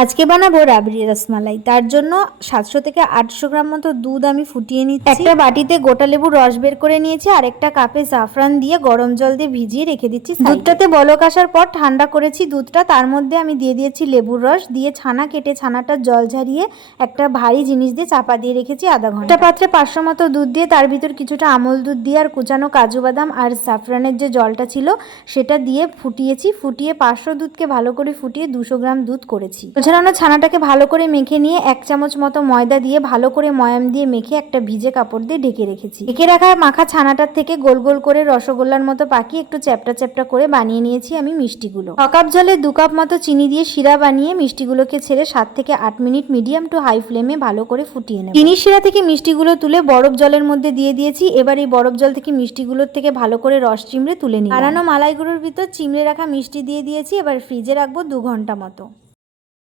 আজকে বানাবো রাবড়ি রসমালাই। তার জন্য সাতশো থেকে আটশো গ্রাম মতো দুধ আমি ফুটিয়ে নিচ্ছি। একটা বাটিতে গোটা লেবু রস বের করে নিয়েছি আর একটা কাপে জাফরান দিয়ে গরম জল দিয়ে ভিজিয়ে রেখে দিচ্ছি দুধটাতে বলক আসার পর ঠান্ডা করেছি দুধটা। তার মধ্যে আমি দিয়ে দিয়েছি লেবুর রস। দিয়ে ছানা কেটে ছানাটা জল ঝারিয়ে একটা ভারী জিনিস দিয়ে চাপা দিয়ে রেখেছি আধা ঘণ্টা। একটা পাত্রে পাঁচশো মতো দুধ দিয়ে তার ভিতর কিছুটা আমল দুধ দিয়ে আর কুচানো কাজু বাদাম আর জাফরানের যে জলটা ছিল সেটা দিয়ে ফুটিয়েছি। ফুটিয়ে পাঁচশো দুধকে ভালো করে ফুটিয়ে দুশো গ্রাম দুধ করেছি। ঝরানো ছানাটাকে ভালো করে মেখে নিয়ে এক চামচ মতো ময়দা দিয়ে ভালো করে ময়াম দিয়ে মেখে একটা ভিজে কাপড় দিয়ে ঢেকে রেখেছি। ঢেকে রাখা মাখা ছানাটার থেকে গোল গোল করে রসগোল্লার মতো পাকিয়ে একটু চ্যাপটা চ্যাপটা করে বানিয়ে নিয়েছি আমি মিষ্টিগুলো। ছ কাপ জলে দু কাপ মতো চিনি দিয়ে শিরা বানিয়ে মিষ্টিগুলোকে ছেড়ে সাত থেকে আট মিনিট মিডিয়াম টু হাই ফ্লেমে ভালো করে ফুটিয়ে নেব। চিনি শিরা থেকে মিষ্টিগুলো তুলে বরফ জলের মধ্যে দিয়ে দিয়েছি। এবার এই বরফ জল থেকে মিষ্টিগুলোর থেকে ভালো করে রস চিমড়ে তুলে নিই আরানো মালাইগুলোর ভিতর চিমড়ে রাখা মিষ্টি দিয়ে দিয়েছি। এবার ফ্রিজে রাখব দু ঘণ্টা মতো।